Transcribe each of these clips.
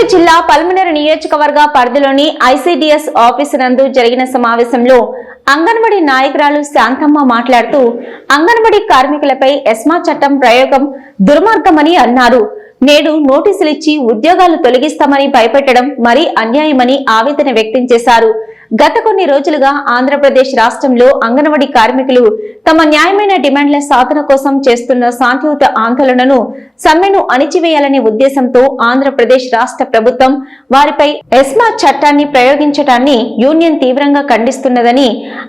చిత్తూరు జిల్లా పల్మనేరు నియోజకవర్గ పరిధిలోని ఐసీడిఎస్ ఆఫీసు నందు జరిగిన సమావేశంలో అంగన్వాడీ నాయకురాలు శాంతమ్మ మాట్లాడుతూ అంగన్వాడీ కార్మికులపై ఎస్మా చట్టం ప్రయోగం దుర్మార్గమని అన్నారు. నేడు నోటీసులిచ్చి ఉద్యోగాలు తొలగిస్తామని భయపెట్టడం మరీ అన్యాయమని ఆవేదన వ్యక్తం చేశారు. గత కొన్ని రోజులుగా ఆంధ్రప్రదేశ్ రాష్ట్రంలో అంగన్వాడీ కార్మికులు తమ న్యాయమైన డిమాండ్ల సాధన కోసం చేస్తున్న శాంతియుత ఆందోళనను సమ్మెను అణిచివేయాలనే ఉద్దేశంతో ఆంధ్రప్రదేశ్ రాష్ట్ర ప్రభుత్వం వారిపై ఎస్మా చట్టాన్ని ప్రయోగించటాన్ని యూనియన్ తీవ్రంగా ఖండిస్తున్నదని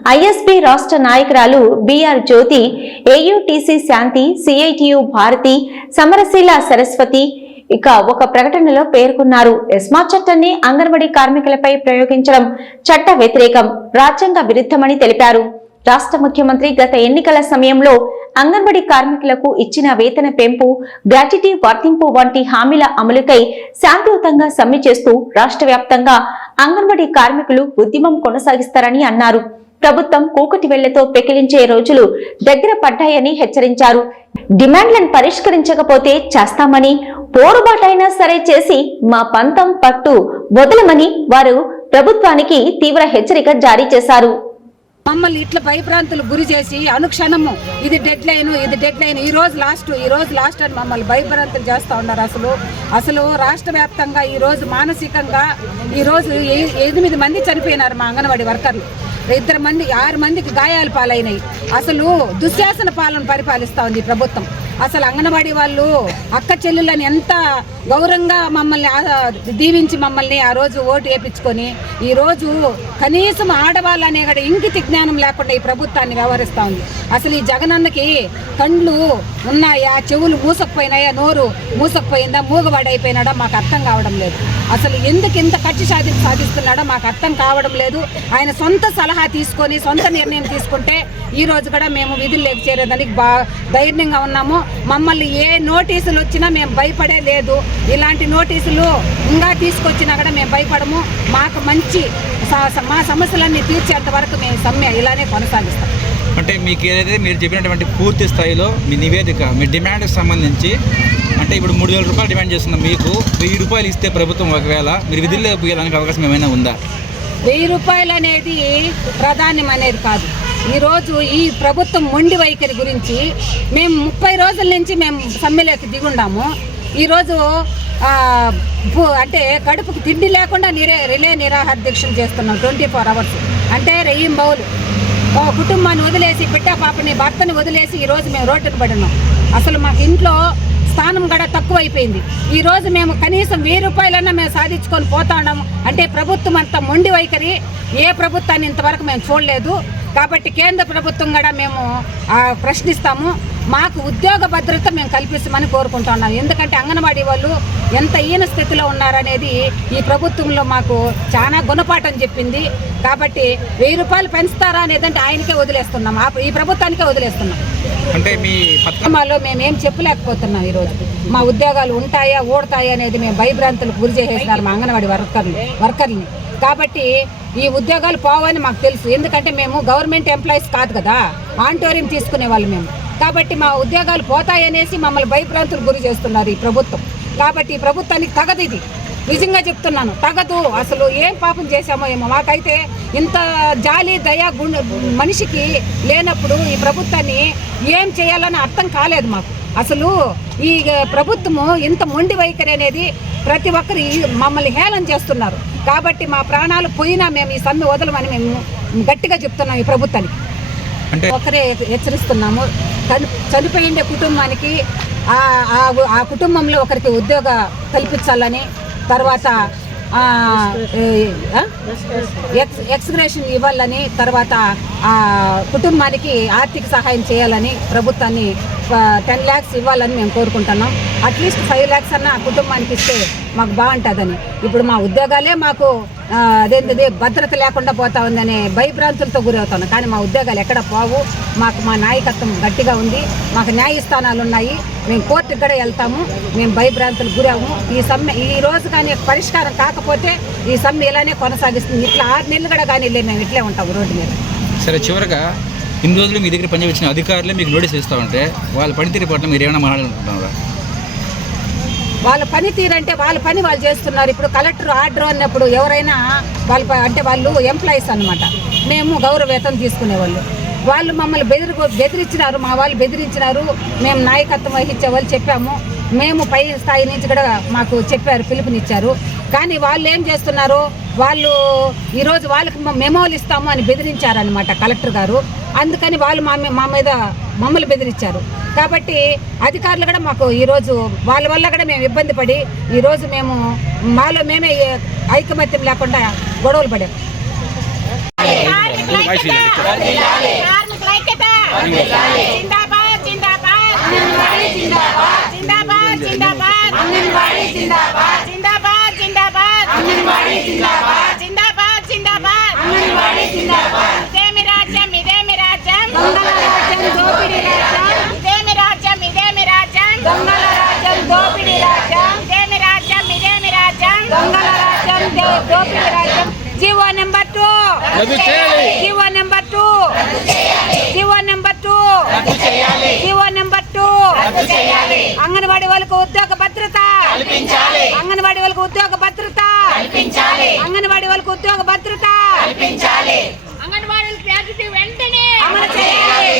ఐఎస్పీ రాష్ట్ర నాయకురాలు BR Jyothi AUTC Shanthi CITU Bharathi సమరశీల Saraswati ఇక ఒక ప్రకటనలో పేర్కొన్నారు. ఎస్మా చట్టాన్ని అంగన్వాడీ కార్మికులపై ప్రయోగించడం చట్ట వ్యతిరేకం రాజ్యాంగ విరుద్ధమని తెలిపారు. రాష్ట్ర ముఖ్యమంత్రి గత ఎన్నికల సమయంలో అంగన్వాడీ కార్మికులకు ఇచ్చిన వేతన పెంపు గ్రాట్యుటీ వర్తింపు వంటి హామీల అమలుకై శాంతియుతంగా సమ్మె చేస్తూ రాష్ట్ర వ్యాప్తంగా అంగన్వాడీ కార్మికులు ఉద్యమం కొనసాగిస్తారని అన్నారు. ప్రభుత్వం కూకటి వెళ్ళతో పెకిలించే రోజులు దగ్గర పడ్డాయని హెచ్చరించారు. డిమాండ్లను పరిష్కరించకపోతే చేస్తామని పోరుబాటైనా సరే చేసి మా పంతం పట్టు వదలమని వారు ప్రభుత్వానికి తీవ్ర హెచ్చరిక జారీ చేశారు. మమ్మల్ని ఇట్లా భయభ్రాంతులు గురి చేసి అనుక్షణము ఇది డెడ్ లైన్ ఇది డెడ్ లైన్ ఈ రోజు లాస్ట్ ఈ రోజు లాస్ట్ అని మమ్మల్ని భయభ్రాంతులు చేస్తూ ఉన్నారు అసలు. అసలు రాష్ట్ర వ్యాప్తంగా ఈరోజు మానసికంగా ఈ ఎనిమిది మంది చనిపోయినారు మా అంగన్వాడీ వర్కర్లు. ఇద్దరు మంది ఆరు మందికి గాయాలు పాలైనాయి. అసలు దుశ్శాసన పాలన పరిపాలిస్తూ ఉంది ప్రభుత్వం. అసలు అంగన్వాడీ వాళ్ళు అక్క చెల్లెళ్ళని ఎంత గౌరవంగా మమ్మల్ని దీవించి మమ్మల్ని ఆ రోజు ఓటు వేయించుకొని ఈ రోజు కనీసం ఆడవాళ్ళనే కూడా ఇంగితి జ్ఞానం లేకుండా ఈ ప్రభుత్వాన్ని వ్యవహరిస్తా ఉంది. అసలు ఈ జగనన్నకి కండ్లు ఉన్నాయా? చెవులు మూసకపోయినాయా? నోరు మూసకపోయిందా? మూగవాడైపోయినాడా? మాకు అర్థం కావడం లేదు. అసలు ఎందుకు ఇంత కక్ష సాధి సాధిస్తున్నాడో మాకు అర్థం కావడం లేదు. ఆయన సొంత సలహా తీసుకొని సొంత నిర్ణయం తీసుకుంటే ఈ రోజు కూడా మేము విధుల్లోకి చేరేదానికి బా ధైర్యంగా ఉన్నాము. మమ్మల్ని ఏ నోటీసులు వచ్చినా మేము భయపడే లేదు. ఇలాంటి నోటీసులు ఇంకా తీసుకొచ్చినా కూడా మేము భయపడము. మాకు మంచి మా సమస్యలన్నీ తీర్చేంత వరకు మేము సమ్మె ఇలానే కొనసాగిస్తాం. అంటే మీకు ఏదైతే మీరు చెప్పినటువంటి పూర్తి స్థాయిలో మీ నివేదిక మీ డిమాండ్కి సంబంధించి అంటే ఇప్పుడు మూడు వేల రూపాయలు డిమాండ్ చేస్తున్న మీకు వెయ్యి రూపాయలు ఇస్తే ప్రభుత్వం ఒకవేళ మీరు విధుల్లో పోయేదానికి అవకాశం ఏమైనా ఉందా? వెయ్యి రూపాయలు అనేది ప్రధానం అనేది కాదు. ఈరోజు ఈ ప్రభుత్వం మొండి వైఖరి గురించి మేము రోజుల నుంచి మేము సమ్మెలోకి దిగుండాము. ఈరోజు అంటే కడుపుకి తిండి లేకుండా నిరే రిలే నిరాహార దీక్షలు చేస్తున్నాం ట్వంటీ ఫోర్ అవర్స్. అంటే రెయ్యం బౌలు. ఓ కుటుంబాన్ని వదిలేసి బిడ్డ పాపని భర్తని వదిలేసి ఈరోజు మేము రోడ్డుకు పడినాం అసలు మాకు ఇంట్లో స్థానం కూడా తక్కువ అయిపోయింది మేము కనీసం వెయ్యి రూపాయలన్నా మేము సాధించుకొని పోతా ఉన్నాము అంటే ప్రభుత్వం అంత మొండి వైఖరి ఏ ప్రభుత్వాన్ని ఇంతవరకు మేము చూడలేదు. కాబట్టి కేంద్ర ప్రభుత్వం కూడా మేము ప్రశ్నిస్తాము. మాకు ఉద్యోగ భద్రత మేము కల్పిస్తామని కోరుకుంటున్నాం ఎందుకంటే అంగన్వాడీ వాళ్ళు ఎంత ఈన స్థితిలో ఉన్నారనేది ఈ ప్రభుత్వంలో మాకు చాలా గుణపాఠం చెప్పింది. కాబట్టి వెయ్యి రూపాయలు పెంచుతారా అనేదంటే ఆయనకే వదిలేస్తున్నాం. ఈ ప్రభుత్వానికే వదిలేస్తున్నాం. అంటే మీ పథకం ఉద్యమాల్లో మేమేం చెప్పలేకపోతున్నాం ఈరోజు. మా ఉద్యోగాలు ఉంటాయా ఓడతాయా అనేది మేము భయభ్రాంతులకు గురి చేసేసినారు మా అంగన్వాడీ వర్కర్లు వర్కర్ని కాబట్టి ఈ ఉద్యోగాలు పోవని మాకు తెలుసు. ఎందుకంటే మేము గవర్నమెంట్ ఎంప్లాయీస్ కాదు కదా. ఆంటోరియం తీసుకునే వాళ్ళు మేము. కాబట్టి మా ఉద్యోగాలు పోతాయనేసి మమ్మల్ని భయభ్రాంతులు గురి చేస్తున్నారు ఈ ప్రభుత్వం. కాబట్టి ఈ ప్రభుత్వానికి తగదు ఇది. నిజంగా చెప్తున్నాను తగదు. అసలు ఏం పాపం చేశామో ఏమో. మాకైతే ఇంత జాలి దయ గుండె మనిషికి లేనప్పుడు ఈ ప్రభుత్వాన్ని ఏం చేయాలని అర్థం కాలేదు మాకు. అసలు ఈ ప్రభుత్వము ఇంత మొండి వైఖరి అనేది ప్రతి ఒక్కరు మమ్మల్ని హేళన చేస్తున్నారు కాబట్టి మా ప్రాణాలు పోయినా మేము ఈ సమ్మె వదలమని మేము గట్టిగా చెప్తున్నాం ఈ ప్రభుత్వానికి అంటే ఒకరే హెచ్చరిస్తున్నాము చని చనిపోయిండే కుటుంబానికి ఆ కుటుంబంలో ఒకరికి ఉద్యోగ కల్పించాలని తర్వాత? ఎక్స్ ఎక్స్గ్రేషన్ ఇవ్వాలని తర్వాత కుటుంబానికి ఆర్థిక సహాయం చేయాలని ప్రభుత్వాన్ని టెన్ ల్యాక్స్ ఇవ్వాలని మేము కోరుకుంటున్నాం. అట్లీస్ట్ ఫైవ్ ల్యాక్స్ అన్న కుటుంబానికి ఇస్తే మాకు బాగుంటుందని. ఇప్పుడు మా ఉద్యోగాలే మాకు ఆ, అదేంటిది భద్రత లేకుండా పోతా ఉందనే భయభ్రాంతులతో గురవుతాను. కానీ మా ఉద్యోగాలు ఎక్కడ పోవు మాకు మా నాయకత్వం గట్టిగా ఉంది మాకు న్యాయస్థానాలు ఉన్నాయి మేము కోర్టుకు కూడా వెళ్తాము మేము భయభ్రాంతులు గురవు ఈ సమ్మె ఈ రోజు కానీ పరిష్కారం కాకపోతే ఈ సమ్మె ఇలానే కొనసాగిస్తుంది. ఇట్లా ఆరు నెలలు కూడా కానీ మేము ఇట్లే ఉంటాము రోడ్డు మీద. సరే చివరగా ఇన్ని రోజులు మీ దగ్గర పనిచేసిన అధికారులే మీకు నోటీస్ ఇస్తూ ఉంటే వాళ్ళ పనితీరు పట్ల మీరు ఏమైనా మాట్లాడుకుంటున్నారా వాళ్ళ పని తీరంటే వాళ్ళ పని వాళ్ళు చేస్తున్నారు. ఇప్పుడు కలెక్టర్ ఆర్డర్ అన్నప్పుడు ఎవరైనా వాళ్ళ అంటే వాళ్ళు ఎంప్లాయీస్ అనమాట మేము గౌరవ వేతనం తీసుకునేవాళ్ళు. వాళ్ళు మమ్మల్ని బెదిరి బెదిరించినారు మా వాళ్ళు బెదిరించినారు. మేము నాయకత్వం వహించే వాళ్ళు చెప్పాము. మేము పై స్థాయి నుంచి కూడా మాకు చెప్పారు పిలుపునిచ్చారు. కానీ వాళ్ళు ఏం చేస్తున్నారు వాళ్ళు ఈరోజు వాళ్ళకి మెమోలు ఇస్తాము అని బెదిరించారనమాట కలెక్టర్ గారు. అందుకని వాళ్ళు మా మా మీద మమ్మల్ని బెదిరించారు. కాబట్టి అధికారులు కూడా మాకు ఈరోజు వాళ్ళ వల్ల కూడా మేము ఇబ్బంది పడి ఈరోజు మేము మాలో మేమే ఐకమత్యం లేకుండా గొడవలు పడాం. కార్మికుల GO number two. GO number two. GO number two. Anganwadi వాళ్ళకు ఉద్యోగ భద్రత. అంగన్వాడి వాళ్ళకు ఉద్యోగ భద్రత. అంగన్వాడి వాళ్ళకు ఉద్యోగ భద్రత. అంగన్వాడీలకు వెంటనే. అమలు చేయాలి.